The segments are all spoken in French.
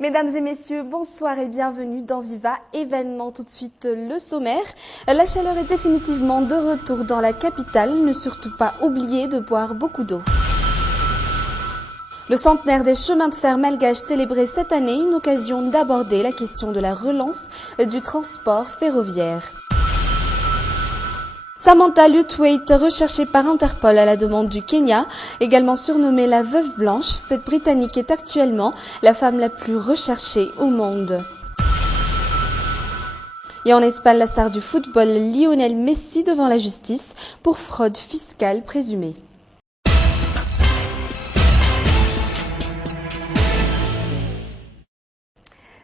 Mesdames et messieurs, bonsoir et bienvenue dans Viva Événement. Tout de suite, le sommaire. La chaleur est définitivement de retour dans la capitale. Ne surtout pas oublier de boire beaucoup d'eau. Le centenaire des chemins de fer malgaches célébré cette année, une occasion d'aborder la question de la relance du transport ferroviaire. Samantha Luthwaite, recherchée par Interpol à la demande du Kenya, également surnommée la Veuve Blanche, cette Britannique est actuellement la femme la plus recherchée au monde. Et en Espagne, la star du football Lionel Messi devant la justice pour fraude fiscale présumée.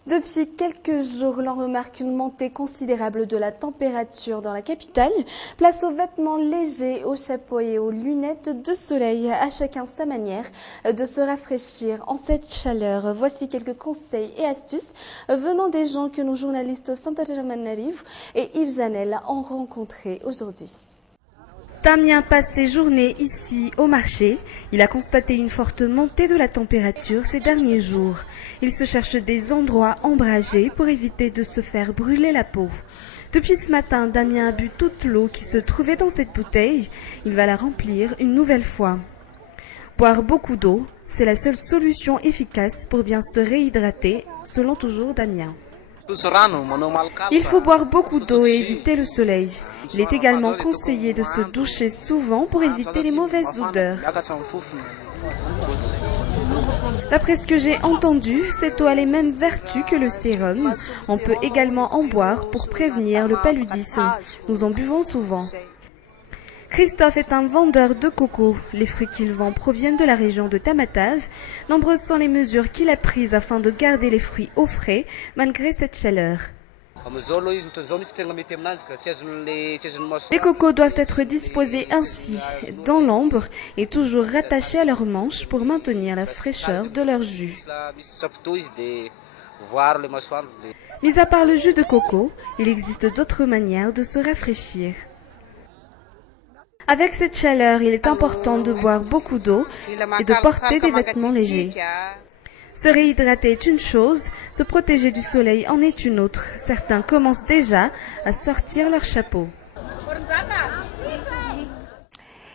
Depuis quelques jours, l'on remarque une montée considérable de la température dans la capitale. Place aux vêtements légers, aux chapeaux et aux lunettes de soleil, à chacun sa manière de se rafraîchir en cette chaleur. Voici quelques conseils et astuces venant des gens que nos journalistes Santa Germanarive et Yves Janel ont rencontrés aujourd'hui. Damien passe ses journées ici au marché. Il a constaté une forte montée de la température ces derniers jours. Il se cherche des endroits ombragés pour éviter de se faire brûler la peau. Depuis ce matin, Damien a bu toute l'eau qui se trouvait dans cette bouteille. Il va la remplir une nouvelle fois. Boire beaucoup d'eau, c'est la seule solution efficace pour bien se réhydrater, selon toujours Damien. Il faut boire beaucoup d'eau et éviter le soleil. Il est également conseillé de se doucher souvent pour éviter les mauvaises odeurs. D'après ce que j'ai entendu, cette eau a les mêmes vertus que le sérum. On peut également en boire pour prévenir le paludisme. Nous en buvons souvent. Christophe est un vendeur de coco. Les fruits qu'il vend proviennent de la région de Tamatave. Nombreuses sont les mesures qu'il a prises afin de garder les fruits au frais malgré cette chaleur. Les cocos doivent être disposés ainsi, dans l'ombre et toujours rattachés à leurs manches pour maintenir la fraîcheur de leur jus. Mis à part le jus de coco, il existe d'autres manières de se rafraîchir. Avec cette chaleur, il est important de boire beaucoup d'eau et de porter des vêtements légers. Se réhydrater est une chose, se protéger du soleil en est une autre. Certains commencent déjà à sortir leur chapeau.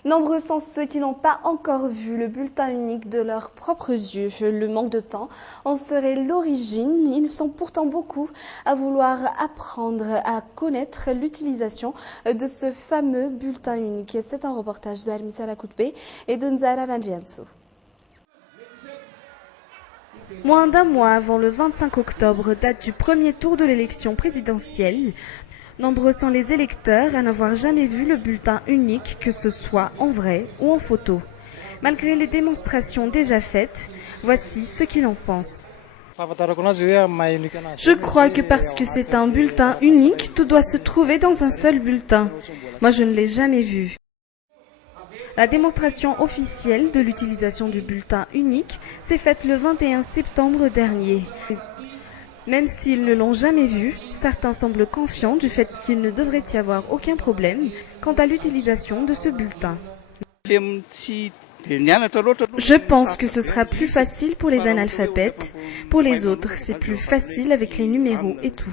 Nombreux sont ceux qui n'ont pas encore vu le bulletin unique de leurs propres yeux. Le manque de temps en serait l'origine. Ils sont pourtant beaucoup à vouloir apprendre à connaître l'utilisation de ce fameux bulletin unique. C'est un reportage de Almisa Lakoutbe et de Nzara Ranjiansu. Moins d'un mois avant le 25 octobre, date du premier tour de l'élection présidentielle, nombreux sont les électeurs à n'avoir jamais vu le bulletin unique, que ce soit en vrai ou en photo. Malgré les démonstrations déjà faites, voici ce qu'il en pense. Je crois que parce que c'est un bulletin unique, tout doit se trouver dans un seul bulletin. Moi, je ne l'ai jamais vu. La démonstration officielle de l'utilisation du bulletin unique s'est faite le 21 septembre dernier. Même s'ils ne l'ont jamais vu, certains semblent confiants du fait qu'il ne devrait y avoir aucun problème quant à l'utilisation de ce bulletin. Je pense que ce sera plus facile pour les analphabètes. Pour les autres, c'est plus facile avec les numéros et tout.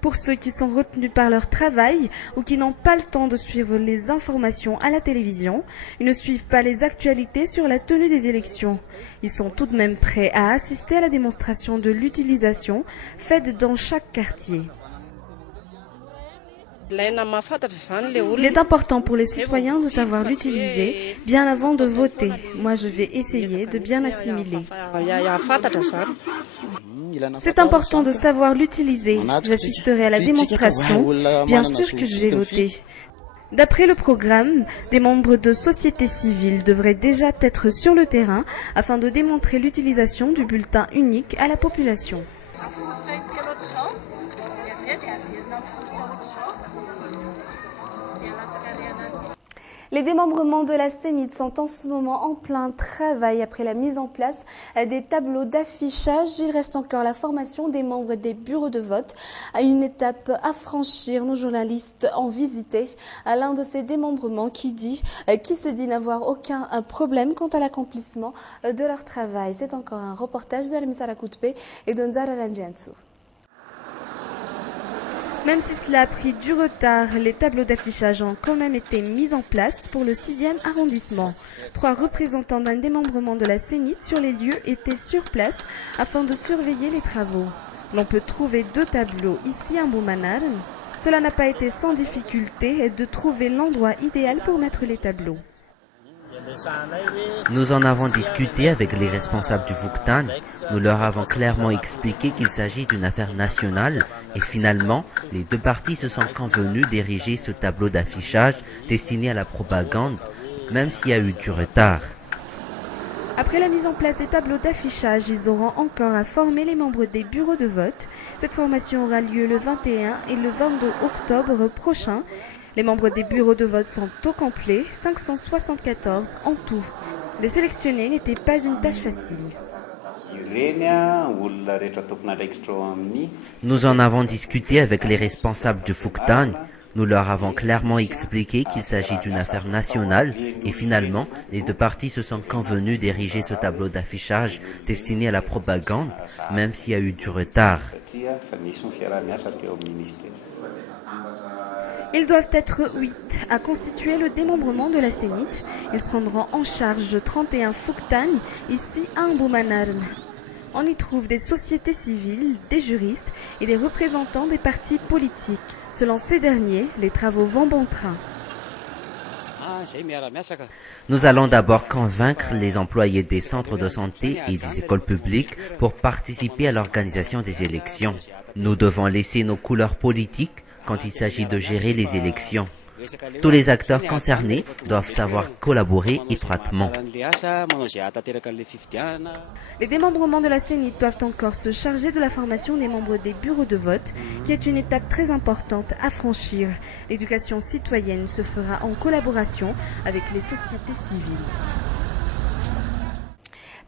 Pour ceux qui sont retenus par leur travail ou qui n'ont pas le temps de suivre les informations à la télévision, ils ne suivent pas les actualités sur la tenue des élections. Ils sont tout de même prêts à assister à la démonstration de l'utilisation faite dans chaque quartier. Il est important pour les citoyens de savoir l'utiliser bien avant de voter. Moi, je vais essayer de bien assimiler. C'est important de savoir l'utiliser. J'assisterai à la démonstration. Bien sûr que je vais voter. D'après le programme, des membres de société civile devraient déjà être sur le terrain afin de démontrer l'utilisation du bulletin unique à la population. Les démembrements de la Sénit sont en ce moment en plein travail après la mise en place des tableaux d'affichage. Il reste encore la formation des membres des bureaux de vote, à une étape à franchir. Nos journalistes ont visité l'un de ces démembrements qui se dit n'avoir aucun problème quant à l'accomplissement de leur travail. C'est encore un reportage de la Misara Koutpe et de Nzara Lanjiansu. Même si cela a pris du retard, les tableaux d'affichage ont quand même été mis en place pour le 6e arrondissement. 3 représentants d'un démembrement de la Sénit sur les lieux étaient sur place afin de surveiller les travaux. L'on peut trouver 2 tableaux ici à Mboumanar. Cela n'a pas été sans difficulté de trouver l'endroit idéal pour mettre les tableaux. Nous en avons discuté avec les responsables du Fouktan. Nous leur avons clairement expliqué qu'il s'agit d'une affaire nationale et finalement, les 2 parties se sont convenues d'ériger ce tableau d'affichage destiné à la propagande, même s'il y a eu du retard. Après la mise en place des tableaux d'affichage, ils auront encore à former les membres des bureaux de vote. Cette formation aura lieu le 21 et le 22 octobre prochain. Les membres des bureaux de vote sont au complet, 574 en tout. Les sélectionner n'était pas une tâche facile. Nous en avons discuté avec les responsables du Fouktan. Nous leur avons clairement expliqué qu'il s'agit d'une affaire nationale et finalement, les 2 parties se sont convenues d'ériger ce tableau d'affichage destiné à la propagande, même s'il y a eu du retard. Ils doivent être 8 à constituer le démembrement de la Sénit. Ils prendront en charge 31 Fouktan ici à Mboumanar. On y trouve des sociétés civiles, des juristes et des représentants des partis politiques. Selon ces derniers, les travaux vont bon train. Nous allons d'abord convaincre les employés des centres de santé et des écoles publiques pour participer à l'organisation des élections. Nous devons laisser nos couleurs politiques quand il s'agit de gérer les élections. Tous les acteurs concernés doivent savoir collaborer étroitement. Les démembrements de la Sénit doivent encore se charger de la formation des membres des bureaux de vote, qui est une étape très importante à franchir. L'éducation citoyenne se fera en collaboration avec les sociétés civiles.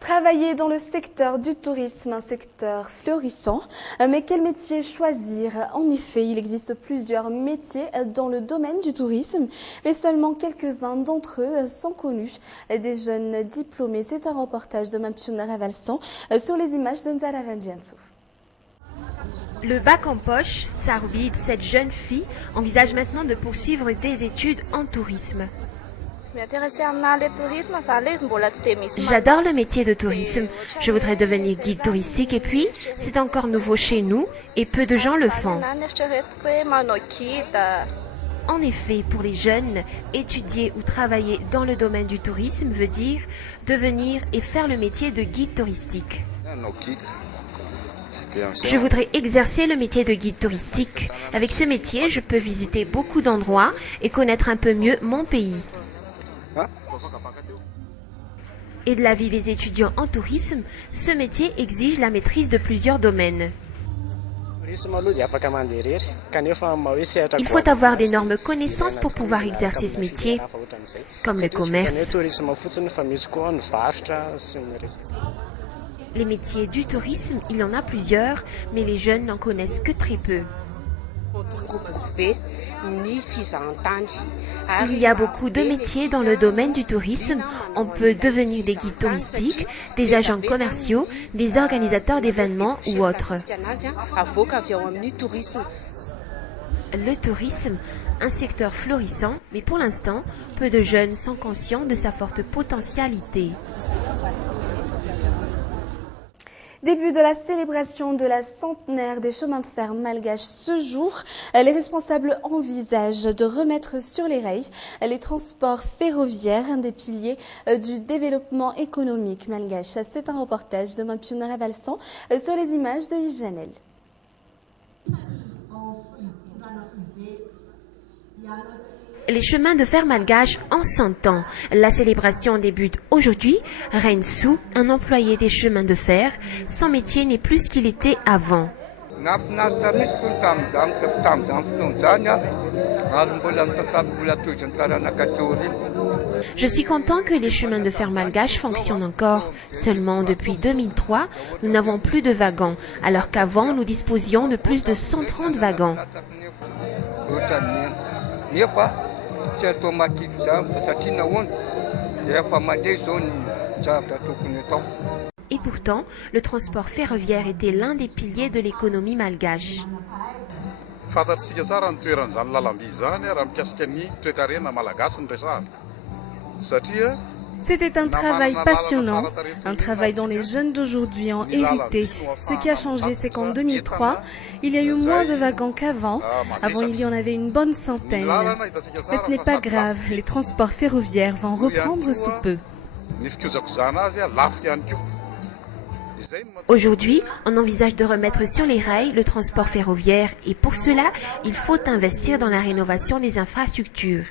Travailler dans le secteur du tourisme, un secteur florissant. Mais quel métier choisir? En effet, il existe plusieurs métiers dans le domaine du tourisme, mais seulement quelques-uns d'entre eux sont connus. Des jeunes diplômés, c'est un reportage de Mampiona Ravalsan sur les images de Nzara Ranjiansu. Le bac en poche, Sarbid, cette jeune fille, envisage maintenant de poursuivre des études en tourisme. J'adore le métier de tourisme. Je voudrais devenir guide touristique et puis, c'est encore nouveau chez nous et peu de gens le font. En effet, pour les jeunes, étudier ou travailler dans le domaine du tourisme veut dire devenir et faire le métier de guide touristique. Je voudrais exercer le métier de guide touristique. Avec ce métier, je peux visiter beaucoup d'endroits et connaître un peu mieux mon pays. Et de la vie des étudiants en tourisme, ce métier exige la maîtrise de plusieurs domaines. Il faut avoir d'énormes connaissances pour pouvoir exercer ce métier, comme le commerce. Les métiers du tourisme, il y en a plusieurs, mais les jeunes n'en connaissent que très peu. Il y a beaucoup de métiers dans le domaine du tourisme. On peut devenir des guides touristiques, des agents commerciaux, des organisateurs d'événements ou autres. Le tourisme, un secteur florissant, mais pour l'instant, peu de jeunes sont conscients de sa forte potentialité. Début de la célébration de la centenaire des chemins de fer malgaches ce jour. Les responsables envisagent de remettre sur les rails les transports ferroviaires, un des piliers du développement économique malgache. C'est un reportage de Mampiona Ravalsan sur les images de Yves Janel. Les chemins de fer malgaches en 100 ans. La célébration débute aujourd'hui. Reine Sou, un employé des chemins de fer, son métier n'est plus ce qu'il était avant. Je suis content que les chemins de fer malgaches fonctionnent encore. Seulement, depuis 2003, nous n'avons plus de wagons, alors qu'avant, nous disposions de plus de 130 wagons. Et pourtant, le transport ferroviaire était l'un des piliers de l'économie malgache. C'était un travail passionnant, un travail dont les jeunes d'aujourd'hui ont hérité. Ce qui a changé, c'est qu'en 2003, il y a eu moins de wagons qu'avant. Avant, il y en avait une bonne centaine. Mais ce n'est pas grave, les transports ferroviaires vont reprendre sous peu. Aujourd'hui, on envisage de remettre sur les rails le transport ferroviaire et pour cela, il faut investir dans la rénovation des infrastructures.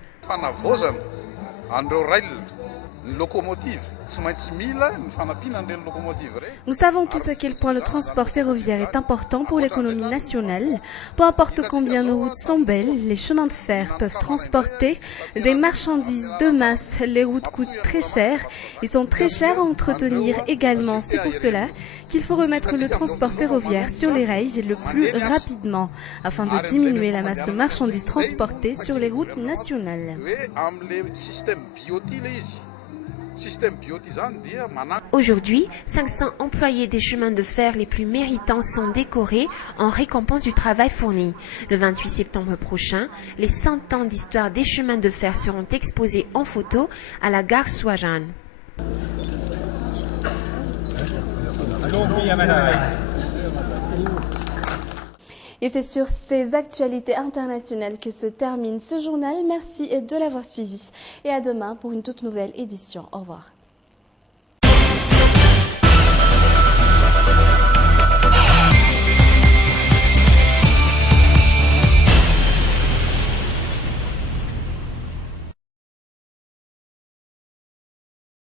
Nous savons tous à quel point le transport ferroviaire est important pour l'économie nationale. Peu importe combien nos routes sont belles, les chemins de fer peuvent transporter des marchandises de masse. Les routes coûtent très cher. Ils sont très chers à entretenir également. C'est pour cela qu'il faut remettre le transport ferroviaire sur les rails le plus rapidement, afin de diminuer la masse de marchandises transportées sur les routes nationales. Aujourd'hui, 500 employés des chemins de fer les plus méritants sont décorés en récompense du travail fourni. Le 28 septembre prochain, les 100 ans d'histoire des chemins de fer seront exposés en photo à la gare Swajan. Et c'est sur ces actualités internationales que se termine ce journal. Merci de l'avoir suivi et à demain pour une toute nouvelle édition. Au revoir.